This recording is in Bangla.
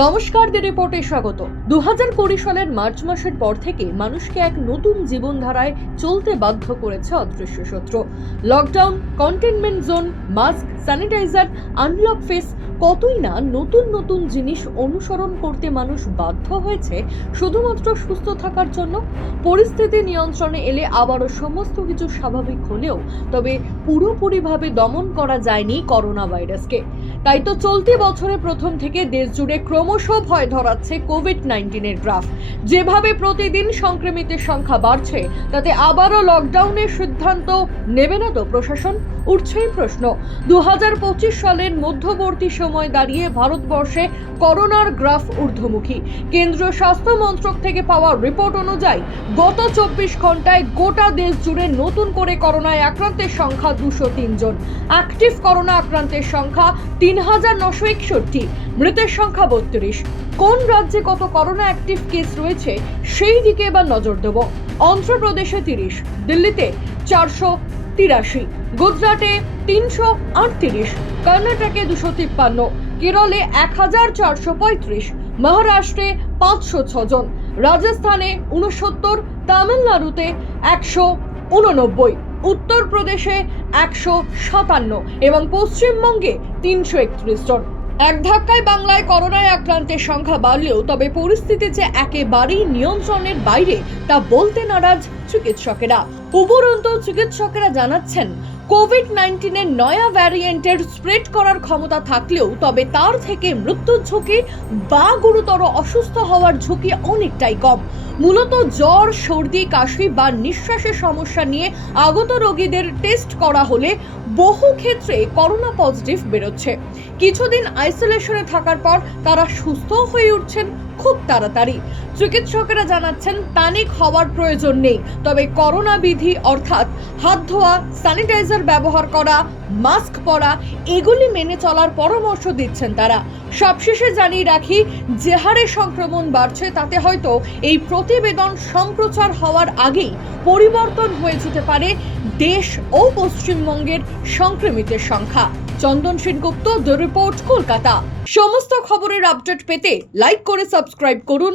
নমস্কার দি রিপোর্টে স্বাগত। দু হাজার কুড়ি সালের মার্চ মাসের পর থেকে মানুষকে এক নতুন জীবনধারায় চলতে বাধ্য করেছে অদৃশ্য শত্রু। Lockdown containment zone mask sanitiser, unlock phase, কতই না নতুন নতুন জিনিস অনুসরণ করতে মানুষ বাধ্য হয়েছে শুধুমাত্র সুস্থ থাকার জন্য। পরিস্থিতি নিয়ন্ত্রণে এলে আবারও সমস্ত কিছু স্বাভাবিক হলেও তবে পুরোপুরিভাবে দমন করা যায়নি করোনা ভাইরাসকে তাই তো চলতি বছরের প্রথম থেকে দেশ জুড়ে ক্রমশ ভয় ধরাচ্ছে কোভিড নাইন্টিনের গ্রাফ। যেভাবে প্রতিদিন সংক্রমিতের সংখ্যা বাড়ছে, তাতে আবারও লকডাউনের সিদ্ধান্ত নেবে না তো প্রশাসন? উঠছেই প্রশ্ন। দু সালের মধ্যবর্তী সময় দাঁড়িয়ে ভারতবর্ষে করোনার গ্রাফ ঊর্ধ্বমুখী। কেন্দ্রীয় স্বাস্থ্য মন্ত্রক থেকে পাওয়া রিপোর্ট অনুযায়ী, গত চব্বিশ ঘন্টায় গোটা দেশ জুড়ে নতুন করে করোনায় আক্রান্তের সংখ্যা দুশো জন। অ্যাক্টিভ করোনা আক্রান্তের সংখ্যা তিন হাজার নশো একষট্টি। মৃতের সংখ্যা বত্রিশ। কোন রাজ্যে কত করোনা অ্যাক্টিভ কেস রয়েছে? সেই দিকে এবার নজর দেব। অন্ধ্রপ্রদেশে তিরিশ, দিল্লিতে চারশো তিরাশি, গুজরাটে তিনশো আটত্রিশ, কর্ণাটকে দুশো তিপ্পান্ন, কেরলে এক হাজার চারশো পঁয়ত্রিশ, মহারাষ্ট্রে পাঁচশো ছজন রাজস্থানে উনসত্তর তামিলনাড়ুতে একশো উননব্বই উত্তরপ্রদেশে একশো সাতান্ন এবং পশ্চিমবঙ্গে তিনশো একত্রিশ জন। এক ধাক্কায় বাংলায় করোনায় আক্রান্তের সংখ্যা বাড়লেও তবে পরিস্থিতি যে একেবারেই নিয়ন্ত্রণের বাইরে তা বলতে নারাজ চিকিৎসকেরা। উপরন্তু চিকিৎসকেরা জানাচ্ছেন কোভিড নাইন্টিনের নয়া ভ্যারিয়েন্টের স্প্রেড করার ক্ষমতা থাকলেও তবে তার থেকে মৃত্যুর ঝুঁকি বা গুরুতর অসুস্থ হওয়ার ঝুঁকি অনেকটাই কম। মূলত জ্বর, সর্দি, কাশি বা নিঃশ্বাসের সমস্যা নিয়ে আগত রোগীদের টেস্ট করা হলে বহু ক্ষেত্রে করোনা পজিটিভ বেরোচ্ছে। কিছুদিন আইসোলেশনে থাকার পর তারা সুস্থ হয়ে উঠছেন খুব তাড়াতাড়ি। চিকিৎসকেরা জানাচ্ছেন প্যানিক হওয়ার প্রয়োজন নেই। তবে করোনা বিধি অর্থাৎ হাত ধোয়া, স্যানিটাইজার ব্যবহার করা, মাস্ক পরা, এগুলি মেনে চলার পরামর্শ দিচ্ছেন তারা। সবশেষে জানিয়ে রাখি, যে হারে সংক্রমণ বাড়ছে তাতে হয়তো এই প্রতিবেদন সম্প্রচার হওয়ার আগেই পরিবর্তন হয়ে যেতে পারে দেশ ও পশ্চিমবঙ্গের সংক্রমিতের সংখ্যা। Chandan Sengupta the report, Kolkata. সমস্ত খবরের আপডেট পেতে লাইক করে সাবস্ক্রাইব করুন।